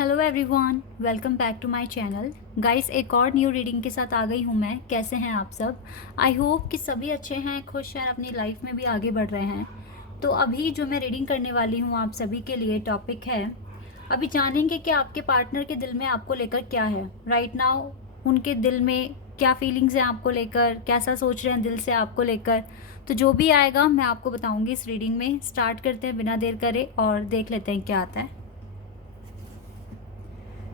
Hello everyone, welcome back to my channel. Guys, एक और new reading के साथ आ गई हूँ मैं। कैसे हैं आप सब? आई होप कि सभी अच्छे हैं, खुश हैं, अपनी लाइफ में भी आगे बढ़ रहे हैं। तो अभी जो मैं रीडिंग करने वाली हूँ आप सभी के लिए टॉपिक है, अभी जानेंगे कि आपके पार्टनर के दिल में आपको लेकर क्या है राइट नाउ। उनके दिल में क्या फीलिंग्स हैं आपको लेकर, कैसा सोच रहे हैं दिल से आपको लेकर। तो जो भी आएगा मैं आपको बताऊंगी इस रीडिंग में। स्टार्ट करते हैं बिना देर करे और देख लेते हैं क्या आता है।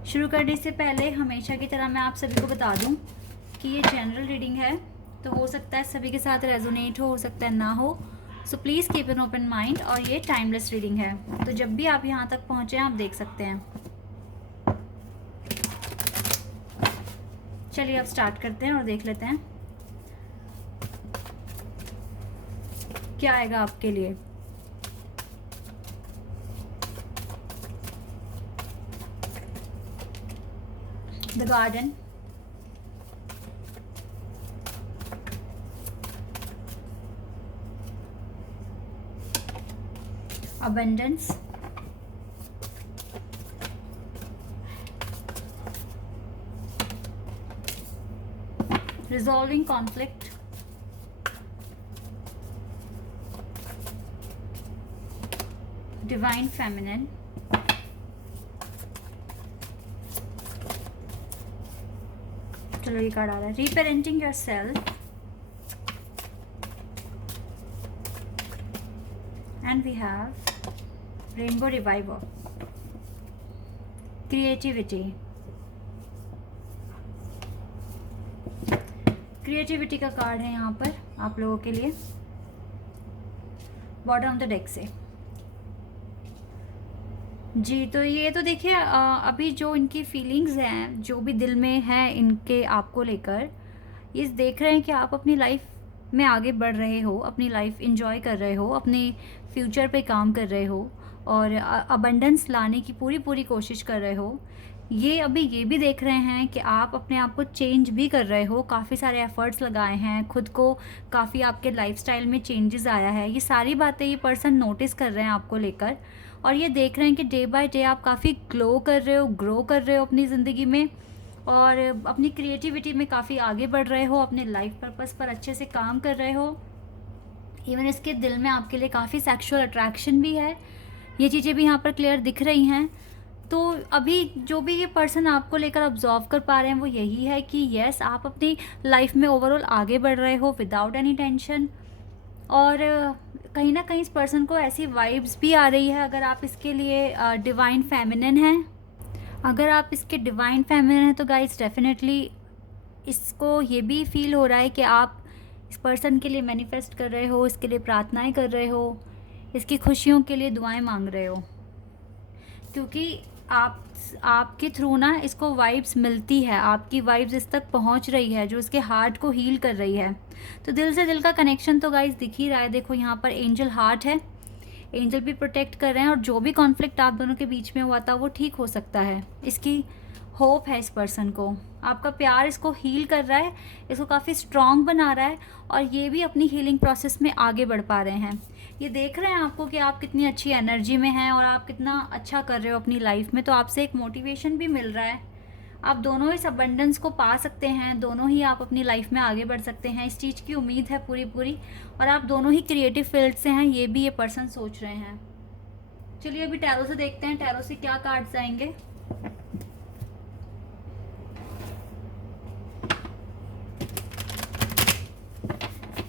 शुरू करने से पहले हमेशा की तरह मैं आप सभी को बता दूं कि ये जनरल रीडिंग है, तो हो सकता है सभी के साथ रेजोनेट हो सकता है ना हो। So please keep an open mind. और ये टाइमलेस रीडिंग है, तो जब भी आप यहाँ तक पहुँचे आप देख सकते हैं। चलिए अब स्टार्ट करते हैं और देख लेते हैं क्या आएगा आपके लिए। The garden, abundance, resolving conflict, divine feminine, चलो ये कार्ड आ रहा है, reparenting yourself, and we have rainbow revival, creativity, creativity का कार्ड है यहाँ पर आप लोगों के लिए बॉटम ऑफ द डेक से। जी, तो ये तो देखिए अभी जो इनकी फीलिंग्स हैं, जो भी दिल में है इनके आपको लेकर, ये देख रहे हैं कि आप अपनी लाइफ में आगे बढ़ रहे हो, अपनी लाइफ एंजॉय कर रहे हो, अपने फ्यूचर पे काम कर रहे हो और अबंडेंस लाने की पूरी पूरी कोशिश कर रहे हो। ये अभी ये भी देख रहे हैं कि आप अपने आप को चेंज भी कर रहे हो, काफ़ी सारे एफर्ट्स लगाए हैं, खुद को काफ़ी आपके लाइफस्टाइल में चेंजेस आया है। ये सारी बातें ये पर्सन नोटिस कर रहे हैं आपको लेकर, और ये देख रहे हैं कि डे बाय डे आप काफ़ी ग्लो कर रहे हो, ग्रो कर रहे हो अपनी ज़िंदगी में, और अपनी क्रिएटिविटी में काफ़ी आगे बढ़ रहे हो, अपने लाइफ पर्पस पर अच्छे से काम कर रहे हो। इवन इसके दिल में आपके लिए काफ़ी सेक्सुअल अट्रैक्शन भी है। ये चीज़ें भी यहाँ पर क्लियर दिख रही हैं। तो अभी जो भी ये पर्सन आपको लेकर ऑब्जर्व कर पा रहे हैं वो यही है कि यस, आप अपनी लाइफ में ओवरऑल आगे बढ़ रहे हो विदाउट एनी टेंशन। और कहीं ना कहीं इस पर्सन को ऐसी वाइब्स भी आ रही है, अगर आप इसके लिए डिवाइन फेमिनिन हैं, अगर आप इसके डिवाइन फेमिनिन हैं तो गाइस डेफिनेटली इसको ये भी फील हो रहा है कि आप इस पर्सन के लिए मैनिफेस्ट कर रहे हो, इसके लिए प्रार्थनाएं कर रहे हो, इसकी खुशियों के लिए दुआएं मांग रहे हो, क्योंकि आपके थ्रू ना इसको वाइब्स मिलती है, आपकी वाइब्स इस तक पहुंच रही है जो इसके हार्ट को हील कर रही है। तो दिल से दिल का कनेक्शन तो गाइस दिख ही रहा है। देखो यहाँ पर एंजल हार्ट है, एंजल भी प्रोटेक्ट कर रहे हैं, और जो भी कॉन्फ्लिक्ट आप दोनों के बीच में हुआ था वो ठीक हो सकता है। इसकी होप है इस पर्सन को, आपका प्यार इसको हील कर रहा है, इसको काफ़ी स्ट्रॉन्ग बना रहा है, और ये भी अपनी हीलिंग प्रोसेस में आगे बढ़ पा रहे हैं। ये देख रहे हैं आपको कि आप कितनी अच्छी एनर्जी में हैं और आप कितना अच्छा कर रहे हो अपनी लाइफ में, तो आपसे एक मोटिवेशन भी मिल रहा है। आप दोनों इस अबंडेंस को पा सकते हैं, दोनों ही आप अपनी लाइफ में आगे बढ़ सकते हैं, इस चीज़ की उम्मीद है पूरी पूरी। और आप दोनों ही क्रिएटिव फील्ड से हैं, ये भी ये पर्सन सोच रहे हैं। चलिए अभी टैरो से देखते हैं, टैरो से क्या कार्ड्स आएंगे।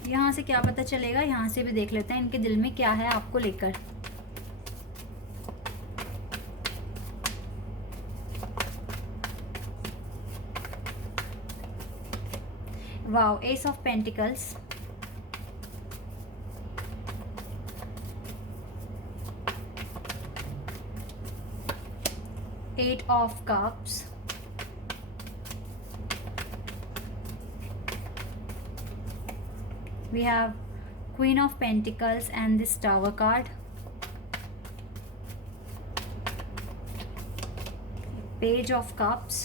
यहाँ से क्या पता चलेगा, यहाँ से भी देख लेते हैं इनके दिल में क्या है आपको लेकर। Wow, ace of pentacles, eight of cups, we have Queen of Pentacles and this Tower card, Page of Cups,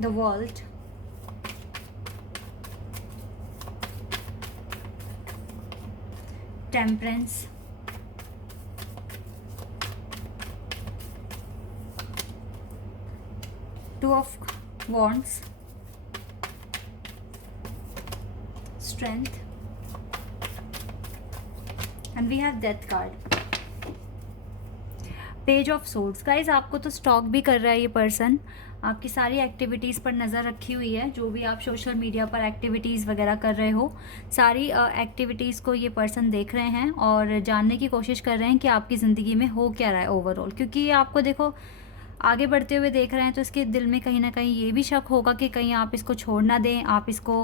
the World, Temperance, two of wands, strength, and we have death card, page of swords. Guys आपको तो stock भी कर रहा है ये person, आपकी सारी activities पर नज़र रखी हुई है। जो भी आप सोशल मीडिया पर एक्टिविटीज़ वगैरह कर रहे हो, सारी एक्टिविटीज़ को ये पर्सन देख रहे हैं और जानने की कोशिश कर रहे हैं कि आपकी ज़िंदगी में हो क्या रहा है ओवरऑल। क्योंकि ये आपको देखो आगे बढ़ते हुए देख रहे हैं, तो इसके दिल में कहीं ना कहीं ये भी शक होगा कि कहीं आप इसको छोड़ ना दें, आप इसको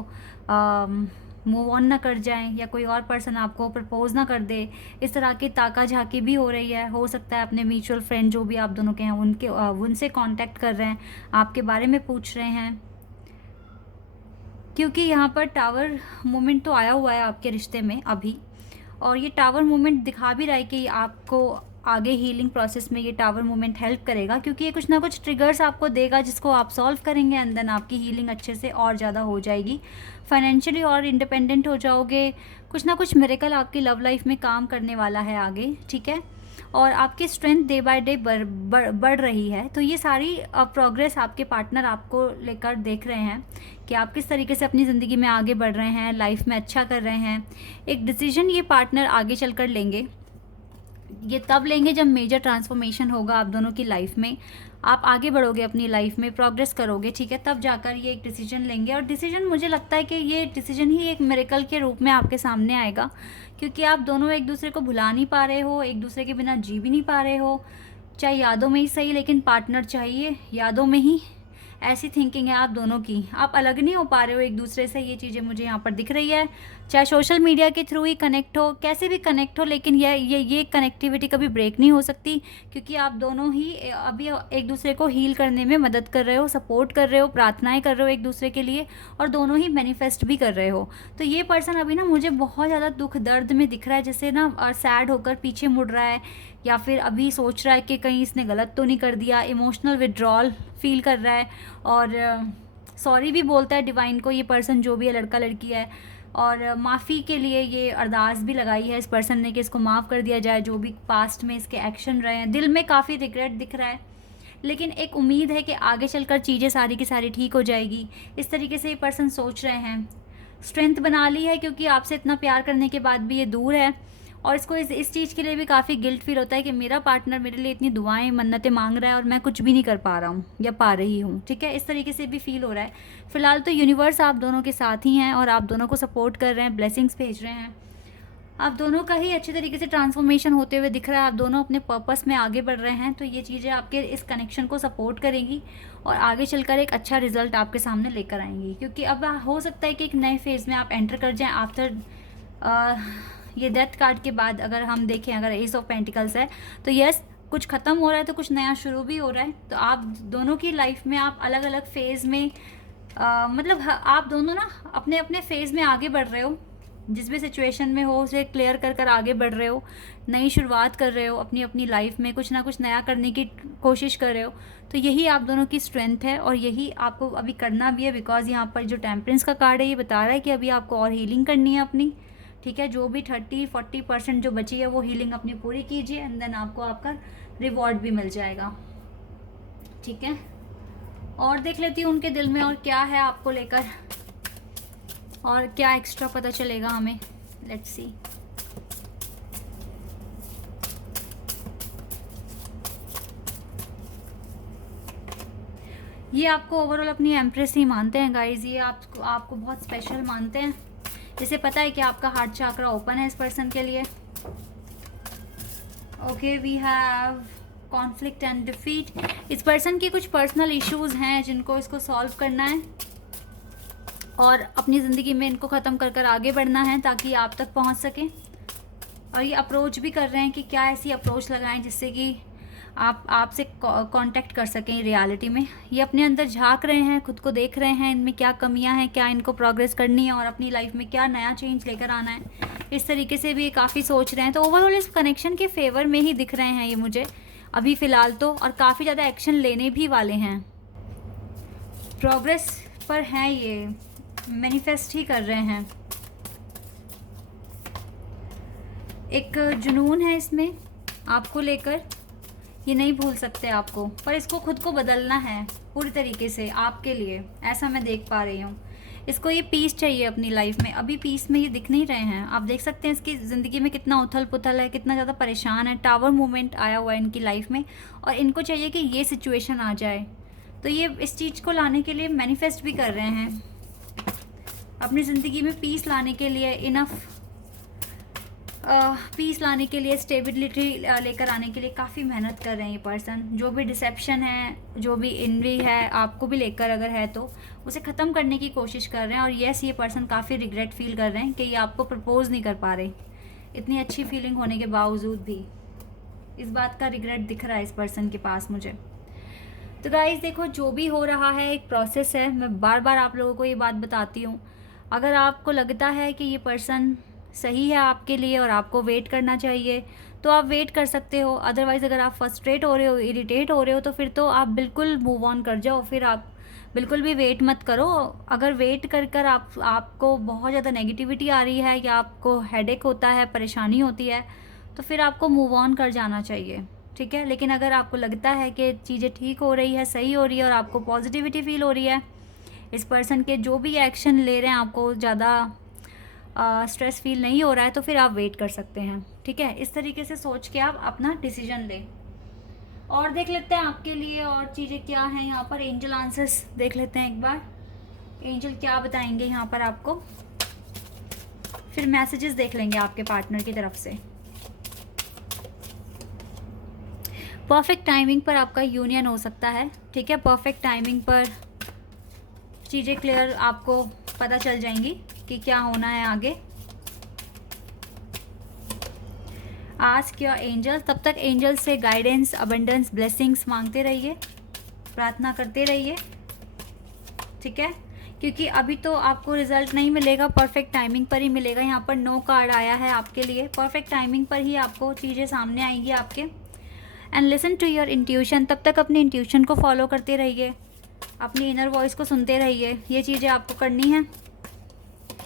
मूव ऑन ना कर जाएं, या कोई और पर्सन आपको प्रपोज ना कर दे। इस तरह की ताका झाकी भी हो रही है। हो सकता है अपने म्यूचुअल फ्रेंड जो भी आप दोनों के हैं उनसे कांटेक्ट कर रहे हैं, आपके बारे में पूछ रहे हैं। क्योंकि यहाँ पर टावर मोमेंट तो आया हुआ है आपके रिश्ते में अभी, और ये टावर मोमेंट दिखा भी रहा है कि आपको आगे हीलिंग प्रोसेस में ये टावर मोमेंट हेल्प करेगा। क्योंकि ये कुछ ना कुछ ट्रिगर्स आपको देगा जिसको आप सॉल्व करेंगे, एंड देन आपकी हीलिंग अच्छे से और ज़्यादा हो जाएगी, फाइनेंशियली और इंडिपेंडेंट हो जाओगे। कुछ ना कुछ मिरेकल आपकी लव लाइफ में काम करने वाला है आगे, ठीक है। और आपकी स्ट्रेंथ डे बाय डे बढ़ रही है। तो ये सारी प्रोग्रेस आपके पार्टनर आपको लेकर देख रहे हैं कि आप किस तरीके से अपनी ज़िंदगी में आगे बढ़ रहे हैं, लाइफ में अच्छा कर रहे हैं। एक डिसीजन ये पार्टनर आगे चलकर लेंगे, ये तब लेंगे जब मेजर ट्रांसफॉर्मेशन होगा आप दोनों की लाइफ में, आप आगे बढ़ोगे अपनी लाइफ में, प्रोग्रेस करोगे, ठीक है, तब जाकर ये एक डिसीजन लेंगे। और डिसीजन मुझे लगता है कि ये डिसीजन ही एक मिरेकल के रूप में आपके सामने आएगा। क्योंकि आप दोनों एक दूसरे को भुला नहीं पा रहे हो, एक दूसरे के बिना जी भी नहीं पा रहे हो, चाहे यादों में ही सही, लेकिन पार्टनर चाहिए यादों में ही। ऐसी थिंकिंग है आप दोनों की, आप अलग नहीं हो पा रहे हो एक दूसरे से। ये चीज़ें मुझे यहाँ पर दिख रही है, चाहे सोशल मीडिया के थ्रू ही कनेक्ट हो, कैसे भी कनेक्ट हो, लेकिन ये कनेक्टिविटी कभी ब्रेक नहीं हो सकती। क्योंकि आप दोनों ही अभी एक दूसरे को हील करने में मदद कर रहे हो, सपोर्ट कर रहे हो, प्रार्थनाएं कर रहे हो एक दूसरे के लिए, और दोनों ही मैनिफेस्ट भी कर रहे हो। तो ये पर्सन अभी ना मुझे बहुत ज़्यादा दुख दर्द में दिख रहा है, जैसे ना सैड होकर पीछे मुड़ रहा है, या फिर अभी सोच रहा है कि कहीं इसने गलत तो नहीं कर दिया, इमोशनल विड्रॉल फील कर रहा है, और सॉरी भी बोलता है डिवाइन को ये पर्सन, जो भी है, लड़का लड़की है। और माफ़ी के लिए ये अरदास भी लगाई है इस पर्सन ने कि इसको माफ़ कर दिया जाए, जो भी पास्ट में इसके एक्शन रहे हैं। दिल में काफ़ी रिग्रेट दिख रहा है, लेकिन एक उम्मीद है कि आगे चलकर चीज़ें सारी की सारी ठीक हो जाएगी। इस तरीके से ये पर्सन सोच रहे हैं। स्ट्रेंथ बना ली है क्योंकि आपसे इतना प्यार करने के बाद भी ये दूर है, और इसको इस चीज़ के लिए भी काफ़ी गिल्ट फील होता है कि मेरा पार्टनर मेरे लिए इतनी दुआएं मन्नतें मांग रहा है और मैं कुछ भी नहीं कर पा रहा हूँ या पा रही हूँ, ठीक है। इस तरीके से भी फील हो रहा है। फिलहाल तो यूनिवर्स आप दोनों के साथ ही हैं और आप दोनों को सपोर्ट कर रहे हैं, ब्लेसिंग्स भेज रहे हैं। आप दोनों का ही अच्छे तरीके से ट्रांसफॉर्मेशन होते हुए दिख रहा है, आप दोनों अपने पर्पस में आगे बढ़ रहे हैं। तो ये चीज़ें आपके इस कनेक्शन को सपोर्ट करेंगी और आगे चलकर एक अच्छा रिजल्ट आपके सामने लेकर आएंगी। क्योंकि अब हो सकता है कि एक नए फेज़ में आप एंटर कर जाएं आफ्टर ये डेथ कार्ड के बाद। अगर हम देखें, अगर एस ऑफ पेंटिकल्स है तो यस, कुछ ख़त्म हो रहा है तो कुछ नया शुरू भी हो रहा है। तो आप दोनों की लाइफ में आप अलग अलग फेज़ में मतलब आप दोनों ना अपने अपने फेज़ में आगे बढ़ रहे हो, जिस भी सिचुएशन में हो उसे क्लियर कर कर आगे बढ़ रहे हो, नई शुरुआत कर रहे हो अपनी अपनी लाइफ में, कुछ ना कुछ नया करने की कोशिश कर रहे हो। तो यही आप दोनों की स्ट्रेंथ है और यही आपको अभी करना भी है। बिकॉज यहाँ पर जो टेम्परेंस का कार्ड है ये बता रहा है कि अभी आपको और हीलिंग करनी है अपनी, ठीक है। जो भी 30-40% जो बची है वो हीलिंग अपनी पूरी कीजिए, एंड देन आपको आपका रिवॉर्ड भी मिल जाएगा, ठीक है। और देख लेती हूँ उनके दिल में और क्या है आपको लेकर, और क्या एक्स्ट्रा पता चलेगा हमें। Let's see. ये आपको ओवरऑल अपनी एम्प्रेस ही मानते हैं गाइज, ये आपको बहुत स्पेशल मानते हैं। जिसे पता है कि आपका हार्ट चक्रा ओपन है इस पर्सन के लिए। Okay, we have conflict and defeat. इस पर्सन की कुछ पर्सनल इश्यूज हैं जिनको इसको सॉल्व करना है और अपनी ज़िंदगी में इनको ख़त्म कर कर आगे बढ़ना है ताकि आप तक पहुंच सकें। और ये अप्रोच भी कर रहे हैं कि क्या ऐसी अप्रोच लगाएं जिससे कि आप आपसे कांटेक्ट कर सकें रियलिटी में। ये अपने अंदर झांक रहे हैं, खुद को देख रहे हैं, इनमें क्या कमियां हैं, क्या इनको प्रोग्रेस करनी है और अपनी लाइफ में क्या नया चेंज लेकर आना है। इस तरीके से भी ये काफ़ी सोच रहे हैं। तो ओवरऑल इस कनेक्शन के फेवर में ही दिख रहे हैं ये मुझे अभी फ़िलहाल तो, और काफ़ी ज़्यादा एक्शन लेने भी वाले हैं, प्रोग्रेस पर हैं, ये मैनिफेस्ट ही कर रहे हैं। एक जुनून है इसमें आपको लेकर, ये नहीं भूल सकते आपको, पर इसको खुद को बदलना है पूरी तरीके से आपके लिए, ऐसा मैं देख पा रही हूँ। इसको ये पीस चाहिए अपनी लाइफ में, अभी पीस में ये दिख नहीं रहे हैं। आप देख सकते हैं इसकी ज़िंदगी में कितना उथल पुथल है, कितना ज़्यादा परेशान है, टावर मूवमेंट आया हुआ है इनकी लाइफ में, और इनको चाहिए कि ये सिचुएशन आ जाए। तो ये इस चीज़ को लाने के लिए मैनिफेस्ट भी कर रहे हैं, अपनी ज़िंदगी में पीस लाने के लिए, इनफ पीस लाने के लिए, स्टेबिलिटी लेकर आने के लिए काफ़ी मेहनत कर रहे हैं ये पर्सन। जो भी डिसेप्शन है, जो भी इनवी है आपको भी लेकर अगर है तो उसे ख़त्म करने की कोशिश कर रहे हैं। और यस, ये पर्सन काफ़ी रिग्रेट फील कर रहे हैं कि ये आपको प्रपोज नहीं कर पा रहे, इतनी अच्छी फीलिंग होने के बावजूद भी इस बात का रिग्रेट दिख रहा है इस पर्सन के पास मुझे। तो गाइस देखो, जो भी हो रहा है एक प्रोसेस है, मैं बार बार आप लोगों को ये बात बताती हूँ। अगर आपको लगता है कि ये पर्सन सही है आपके लिए और आपको वेट करना चाहिए तो आप वेट कर सकते हो। अदरवाइज़ अगर आप फ्रस्ट्रेट हो रहे हो, इरिटेट हो रहे हो, तो फिर तो आप बिल्कुल मूव ऑन कर जाओ, फिर आप बिल्कुल भी वेट मत करो। अगर वेट कर कर आपको बहुत ज़्यादा नेगेटिविटी आ रही है या आपको हेडेक होता है, परेशानी होती है, तो फिर आपको मूव ऑन कर जाना चाहिए, ठीक है। लेकिन अगर आपको लगता है कि चीज़ें ठीक हो रही है, सही हो रही है और आपको पॉजिटिविटी फील हो रही है, इस पर्सन के जो भी एक्शन ले रहे हैं आपको ज़्यादा स्ट्रेस फील नहीं हो रहा है, तो फिर आप वेट कर सकते हैं, ठीक है। इस तरीके से सोच के आप अपना डिसीजन लें। और देख लेते हैं आपके लिए और चीज़ें क्या हैं यहाँ पर। एंजल आंसर्स देख लेते हैं एक बार, एंजल क्या बताएंगे यहाँ पर आपको, फिर मैसेजेस देख लेंगे आपके पार्टनर की तरफ से। परफेक्ट टाइमिंग पर आपका यूनियन हो सकता है, ठीक है। परफेक्ट टाइमिंग पर चीज़ें क्लियर आपको पता चल जाएंगी कि क्या होना है आगे। आस्क योर एंजल, तब तक एंजल से गाइडेंस, अबंडेंस, ब्लेसिंग्स मांगते रहिए, प्रार्थना करते रहिए, ठीक है। क्योंकि अभी तो आपको रिजल्ट नहीं मिलेगा, परफेक्ट टाइमिंग पर ही मिलेगा। यहाँ पर नो कार्ड आया है आपके लिए, परफेक्ट टाइमिंग पर ही आपको चीज़ें सामने आएंगी आपके। And listen to your intuition, तब तक अपनी इंट्यूशन को फॉलो करते रहिए, अपनी इनर वॉइस को सुनते रहिए, ये चीज़ें आपको करनी है।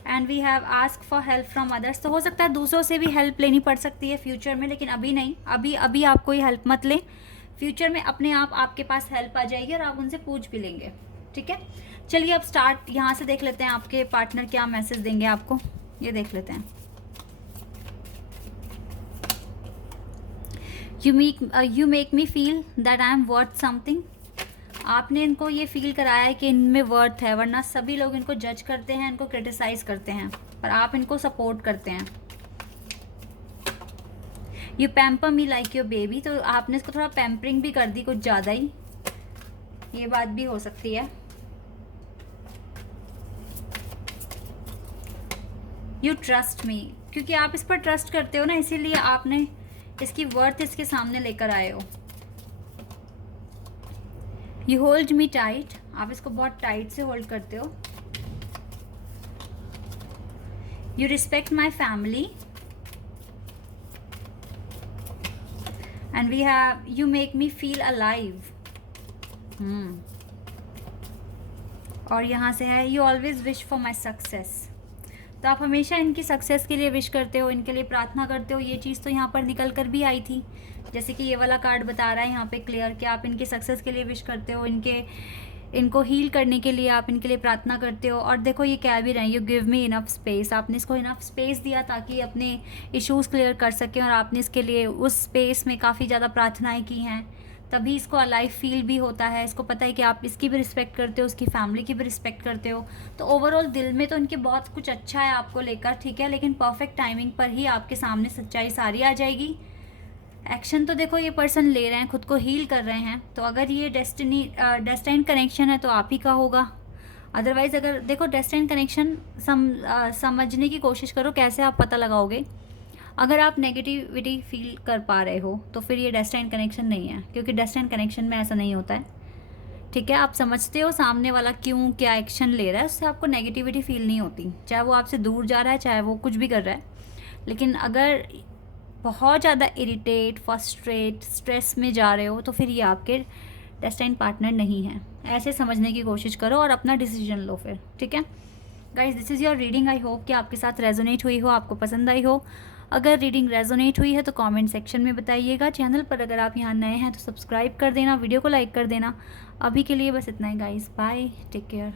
And we have ask for help from others, तो हो सकता है दूसरों से भी हेल्प लेनी पड़ सकती है फ्यूचर में, लेकिन अभी नहीं, अभी आप कोई हेल्प मत लें। फ्यूचर में अपने आप आपके पास हेल्प आ जाएगी और आप उनसे पूछ भी लेंगे, ठीक है। चलिए अब स्टार्ट यहाँ से देख लेते हैं आपके पार्टनर क्या मैसेज देंगे आपको, ये देख लेते हैं। You make me feel that I am worth something, आपने इनको ये फील कराया है कि इनमें वर्थ है, वरना सभी लोग इनको जज करते हैं, इनको क्रिटिसाइज करते हैं, पर आप इनको सपोर्ट करते हैं। You pamper me like your baby, तो आपने इसको थोड़ा पैम्परिंग भी कर दी कुछ ज़्यादा ही, ये बात भी हो सकती है। यू ट्रस्ट मी, क्योंकि आप इस पर ट्रस्ट करते हो ना, इसीलिए आपने इसकी वर्थ इसके सामने लेकर आए हो। यू होल्ड मी टाइट, आप इसको बहुत टाइट से होल्ड करते हो। You respect my family and we have you make me feel alive. और यहाँ से है you always wish for my success, तो आप हमेशा इनकी सक्सेस के लिए विश करते हो, इनके लिए प्रार्थना करते हो। ये चीज़ तो यहाँ पर निकल कर भी आई थी, जैसे कि ये वाला कार्ड बता रहा है यहाँ पे क्लियर कि आप इनकी सक्सेस के लिए विश करते हो, इनको हील करने के लिए आप इनके लिए प्रार्थना करते हो। और देखो ये कह भी रहे हैं, you give me enough space, आपने इसको इनफ स्पेस दिया ताकि अपने इश्यूज़ क्लियर कर सकें, और आपने इसके लिए उस स्पेस में काफ़ी ज़्यादा प्रार्थनाएँ की हैं, तभी इसको अलाइव फील भी होता है। इसको पता है कि आप इसकी भी रिस्पेक्ट करते हो, उसकी फैमिली की भी रिस्पेक्ट करते हो। तो ओवरऑल दिल में तो इनके बहुत कुछ अच्छा है आपको लेकर, ठीक है, लेकिन परफेक्ट टाइमिंग पर ही आपके सामने सच्चाई सारी आ जाएगी। एक्शन तो देखो ये पर्सन ले रहे हैं, खुद को हील कर रहे हैं, तो अगर ये डेस्टाइन कनेक्शन है तो आप ही का होगा। अदरवाइज़ अगर देखो डेस्टाइन कनेक्शन समझने की कोशिश करो, कैसे आप पता लगाओगे। अगर आप नेगेटिविटी फील कर पा रहे हो तो फिर ये डेस्टाइन कनेक्शन नहीं है, क्योंकि डेस्टाइन कनेक्शन में ऐसा नहीं होता है, ठीक है। आप समझते हो सामने वाला क्यों क्या एक्शन ले रहा है, उससे आपको नेगेटिविटी फील नहीं होती, चाहे वो आपसे दूर जा रहा है, चाहे वो कुछ भी कर रहा है। लेकिन अगर बहुत ज़्यादा इरिटेट, फ्रस्ट्रेट, स्ट्रेस में जा रहे हो, तो फिर ये आपके डेस्टाइन पार्टनर नहीं है। ऐसे समझने की कोशिश करो और अपना डिसीजन लो फिर, ठीक है। Guys this is your reading, I hope कि आपके साथ रेजोनेट हुई हो, आपको पसंद आई हो। अगर रीडिंग रेजोनेट हुई है तो कमेंट सेक्शन में बताइएगा। चैनल पर अगर आप यहाँ नए हैं तो सब्सक्राइब कर देना, वीडियो को लाइक कर देना। अभी के लिए बस इतना ही गाइस, बाय, टेक केयर।